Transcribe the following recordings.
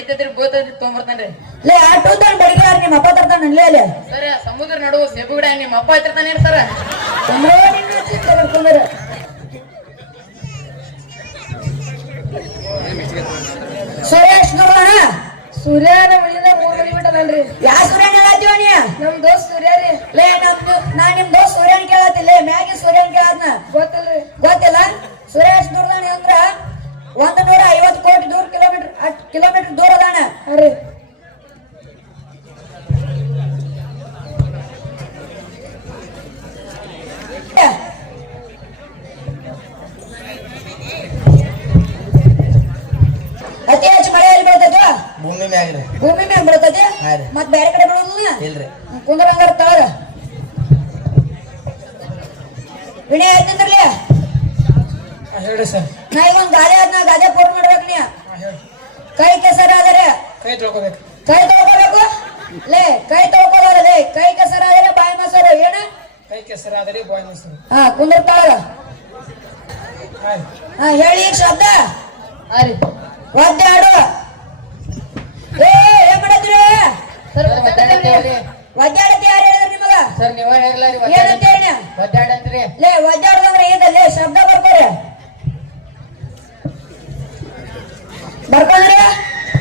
ಬಡಿಯತೋತೇನ್ರಿ ಬಡಿತೈತ್ರಿ ಬೋತೈತ್ರಿ ತೊಗೊಂಬರ್ತಾನ್ರಿ. ಲೇ ಆಟೋದನ್ ಬಡಿಗೆ ಯಾರು ನಿಮ್ಮ ಅಪ್ಪ ತರ್ತಾನ ಅಲ್ಲೇ ಅಲ್ಲಿ? ಸರ ಸಮುದ್ರ ನಡುವೆ ಸೇಬು ಗಿಡ ನಿಮ್ಮ ಅಪ್ಪ ಹತ್ತಿರ್ತಾನೆ ಸರ. ಸುರೇಶ್ ನೋಡೋಣ ಸೂರ್ಯ ನಮ್ಮ ಮನೆಯಿಂದ ಮೂರ್ ಮನಿ ಬಿಟ್ಟದಲ್ರಿ. ಯಾ ಸೂರ್ಯನ್ ಹೇಳತ್ತೀವ ನೀ? ನಮ್ ದೋಸ್ತ್ ಸೂರ್ಯ ರೀ. ಲೇ ನಮ್ ನಾ ನಿಮ್ ದೋಸ್ತ್ ಸೂರ್ಯನ್ ಕೇಳತ್ತಿಲ್ಲ ಮ್ಯಾಗಿ ಸೂರ್ಯನ್ ಕೇಳತ್ನ. ಗೊತ್ತಲ್ರಿ. ಗೊತ್ತಿಲ್ಲ? ಸುರೇಶ್ ದೂರದಾಣಿ ಅಂದ್ರ ಒಂದ್ ನೂರ ಐವತ್ತು ಕೋಟಿ ದೂರ ಕಿಲೋಮೀಟರ್ ದೂರ ಅದಾಣ ಅರಿ. ಅತಿ ಹೆಚ್ಚು ಮಳೆ ಎಲ್ಲಿ ಬರ್ತದ ಭೂಮಿ ಮ್ಯಾಗ ಭೂಮಿ ಮ್ಯಾಗ ಬರ್ತದೆ. ಮತ್ ಬೇರೆ ಕಡೆ ಬೀಳೋದಿಲ್ಲ ಇಲ್ರಿ. ಕುಂದ್ರ ಹಂಗಾರ ತಳಗ ವಿನಯ ಆಯ್ತಂದ್ರಲಿ? ಹೇಳ್ರಿ ಸರ್. ನಾ ಈಗ ಒಂದ್ ಗಾದೆ ಆದ್ನ ಗಾದೆ ಪೂರ್ಣ ಮಾಡ್ಬೇಕು ನೀ ಕೈ ಕೆಸರ ಆದರೆ ಕೈ ತೊಳ್ಕೊಬೇಕು. ಕೈ ತೊಳ್ಕೋಬೇಕು? ಲೇ ಕೈ ತೊಳ್ಕೊಳ್ಳೋಲ್ಲ ಲೇ. ಕೈ ಕೆಸರಾದರೆ ಬಾಯಿ ಮೊಸರು ಏನ? ಕೈ ಕೆಸರಾದರೆ ಬಾಯಿ ಮೊಸರು ಹಾ ಕುಂದ್ರ ತಳಗ ಹಾ ಹೇಳಿ ಈಗ ಶಬ್ದ. ಅರಿ ರೀ ಒದ್ದಾಡು ಏ ಏನ್ ಮಾಡಿದ್ರಿ. ಸರ್ ಒದ್ದಾಡತ್ತೇವ್ರಿ ಒದ್ದಾಡತಿ ಯಾರು ಹೇಳಿದ್ರು ನಿಮಗ? ಸರ್ ನೀವ ಹೇಳ್ಲ ರೀ ಏನಂತ ಹೇಳಿ? ಒದ್ದಾಡಂತ್ರಿ ಲೇ ಒದ್ದಾಡೋದಂದ್ರೆ ಏನಲ್ಲೇ ಶಬ್ದ ಬರ್ತಾರೆ. ಬರ್ಕೊಂಡ್ರಿ.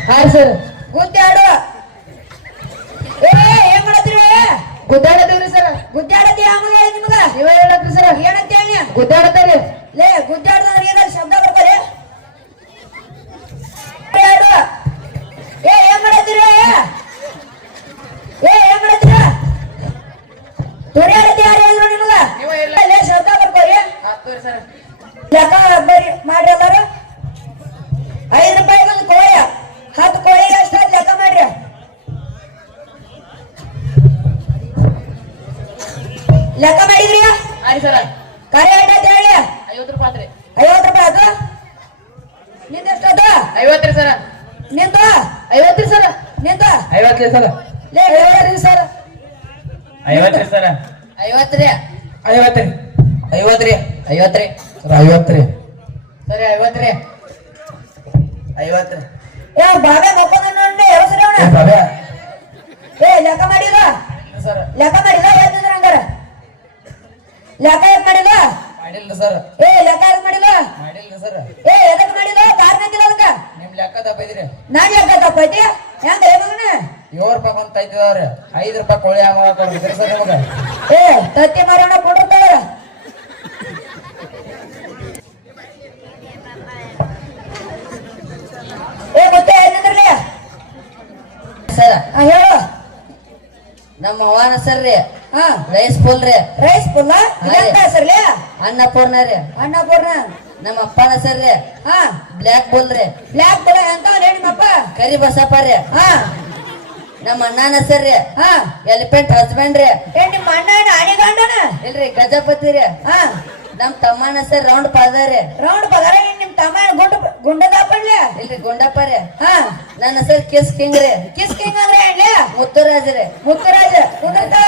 ಹಾ ಸರ್. ಗುದ್ದಾಡು. ಏ ಏನ್ ಮಾಡತ್ರಿ ಗುದ್ದಾಡತ್ತೇವ್ರಿ ಸರ್. ಗುದ್ದಾಡತಿ ಯಾವ ಹೇಳಿ ನಿಮಗ? ನೀವ ಹೇಳತ್ರಿ ಸರ್. ಏನಂತ ಹೇಳಿ? ಗುದ್ದಾಡತ್ತೇರಿ ಲೇ ಗುದ್ದಾಡೋದಂದ್ರೆ ಏನಾದ್ರು ಶಬ್ದ ಬರ್ತಾರೆ ಆಡು. ಏ ಏನ್ ಮಾಡತ್ತೀರಿ? ಏ ಏನ್ ಮಾಡತ್ತೀರ? ತುರಿಯಾಡತಿ ಯಾರು ಹೇಳಿದ್ರು ನಿಮಗ? ನೀವ ಹೇಳ ಲೇ ಶಬ್ದ ಬರ್ತಾರೆ ಸರ್. ಸರ. ಕರೆ ಹೇಳಿ. ಐವತ್ತು ರೂಪಾಯಿ ಆತ್ರಿ. ಐವತ್ತು ರೂಪಾಯಿ ಅದು ನಿಂದ ಎಷ್ಟದು ಐವತ್ರಿ ಸರ. ನಿಂದು? ಐವತ್ರಿ ಸರ. ನಿಂದು? ಐವತ್ತು ಸರ್. ಲೇ ಐವತ್ತು ಸರ್. ಐವತ್ತು ಸರ್. ರೀ. ಐವತ್ತು ಐವತ್ತು ರೀ. ಐವತ್ರಿ ಸರ್ ಐವತ್ತು ರೀ. ಸರಿ ಐವತ್ತು ರೀ. ಏ ಬಾಬೆ ಮಕ್ಕೊಂದ ನೋಡಿ ಹೆಸರು ಏ ಲೆಕ್ಕ ಮಾಡಿಲ್ಲ? ಸರ್. ಲೆಕ್ಕ ಮಾಡಿಲ್ಲ? ಲೆಕ್ಕ ಮಾಡಿಲ್ಲ? ಮಾಡಿಲ್ರಿ ಸರ್. ಏ ಲೆಕ್ಕ ಮಾಡಿಲ್ಲ? ಮಾಡಿಲ್ರಿ ಸರ್. ಏ ಎದಕ್ ಮಾಡಿಲ್ಲ? ಕಾರಣ ಅದಕ್ಕ? ನಿಮ್ ಲೆಕ್ಕ ತಪ್ಪೈತ್ರಿ. ನಾನ್ ಲೆಕ್ಕ ತಪ್ಪೈತಿ? ಹೆಂಗ ಮಗನ? ಏಳು ರೂಪಾಯಿ ಐದು ರೂಪಾಯಿ ಕೋಳಿ ಆಮ ಕೊಡ್ಬೇಕ್ರಿ ಸರ್ ನಿಮಗೆ. ಏ ತತ್ತಿ ಮಾರೋಣ ಕೊಡಿರ್ತಾರ ಏ ಸರ ಹೇಳು. ನಮ್ಮ ಅವನ ಸರ್ ರೀ. ಹಾ ರೈಸ್ ಪುಲ್ ರೀ ರೈಸ್ ಪುಲ್ಲ? ಇದಂತ ಹೆಸರ್ಲಿ? ಅನ್ನಪೂರ್ಣ ರೀ. ಅನ್ನಪೂರ್ಣ. ನಮ್ಮ ಅಪ್ಪನ ಸರ್ ರೀ ಹಾ. ಬ್ಲ್ಯಾಕ್ ಬುಲ್ ರೀ. ಬ್ಲ್ಯಾಕ್ ಬುಲ್ ಅಂತ ನಿಮ್ಮಪ್ಪ? ಕರಿ ಬಸಪ್ಪ ರೀ. ಹಾ. ನಮ್ಮ ಅಣ್ಣನ ಸರ್ ರೀ. ಹಾ. ಎಲಿಫೆಂಟ್ ಹಸ್ಬೆಂಡ್ ರೀ. ಏ ನಿಮ್ಮ ಅಣ್ಣ ಅಣಿಗಂಡನ ಇಲ್ರಿ ಗಜಪತಿ ರೀ. ಹಾ. ನಮ್ ತಮ್ಮನ ಸರ್ ರೌಂಡ್ ಪಾದ ರೀ. ರೌಂಡ್ ಏನ್ ನಿಮ್ ತಮ್ಮ ಗುಂಡ ಗುಂಡದಪ್ಪಳ್ಳಿ ಇಲ್ರಿ ಗುಂಡಪ್ಪ ರೀ. ಹಾ. ನನ್ನ ಸರ್ ಕಿಸ್ ಕಿಂಗ್ ರೀ. ಕಿಸ್ ಕಿಂಗ್ ಅಂದ್ರೆ ಮುತ್ತುರಾಜ್ ರೀ. ಮುತ್ತುರಾಜ್. ಕುಂದಿರ್ತಾಳ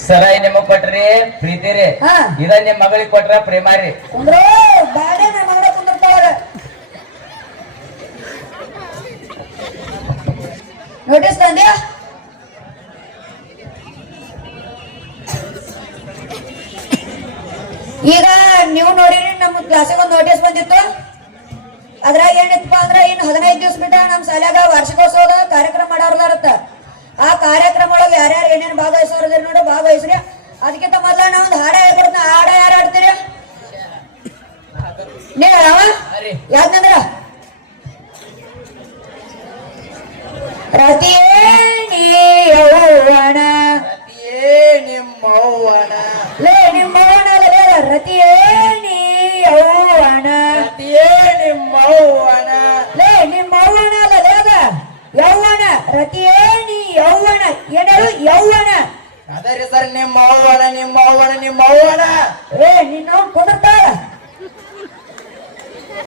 ಸರ ನಿಮ್ಮ ಕೊಟ್ರಿ ಪ್ರೀತಿ ರೀ ಹಾ. ಇದ ನಿಮ್ ಮಗಳಿಗೆ ಕೊಟ್ರ ಪ್ರೇಮಾರಿ. ರೀ ಕುಂದ್ರೋ ಮಗಳ ಕುಂದಿರ್ತಾವ್ರ. ನೋಟಿಸ್ ತಂದೆ ಈಗ ನೀವು ನೋಡಿರಿ ನಮ್ಮ ಕ್ಲಾಸಿಗೆ ಒಂದು ನೋಟಿಸ್ ಬಂದಿತ್ತು. ಅದ್ರಾಗ ಏನಿತ್ತಪ್ಪ ಅಂದ್ರ ಇನ್ನು ಹದಿನೈದು ದಿವಸ ಬಿಟ್ಟ ನಮ್ ಶಾಲ್ಯಾಗ ವಾರ್ಷಿಕೋತ್ಸವದ ಕಾರ್ಯಕ್ರಮ ಮಾಡಾರ್ಲಾರತ್ತ. ಆ ಕಾರ್ಯಕ್ರಮ ಒಳಗೆ ಯಾರ್ಯಾರು ಏನೇನು ಭಾಗವಹಿಸೋರಿದ್ರೆ ನೋಡು ಭಾಗವಹಿಸ್ರಿ. ಅದಕ್ಕಿಂತ ಮೊದಲ ನಾ ಒಂದು ಹಾಡ ಹೇಳ್ಕೊಡ್ತೀನಿ. ಹಾಡ ಯಾರು ಆಡ್ತೀರಿ ನೀವು ಯಾವ? ಯಾಕಂದ್ರ ರತಿಯೇ ನೀ ಯೌವನ ನಿಮ್ಮವ್ವನ ಲೇ ಲೇ ರತಿಯೇ ನೀ ಯೌವನ. ನಿಮ್ಮವ್ವನ ಲೇ ನಿಮ್ಮವ್ವನ ಲೇ ಯೌವನ. ರತಿಯೇ ನೀ ಏನೇಳು ಯೌವನ? ಅದರಿ ಸರ್ ನಿಮ್ಮ ಅವ್ವನ ನಿಮ್ಮ ಅವ್ವನ ನಿಮ್ಮ ಅವ್ವನ. ಏ ನಿನ್ನ ಕುಂದಿರ್ತಾವ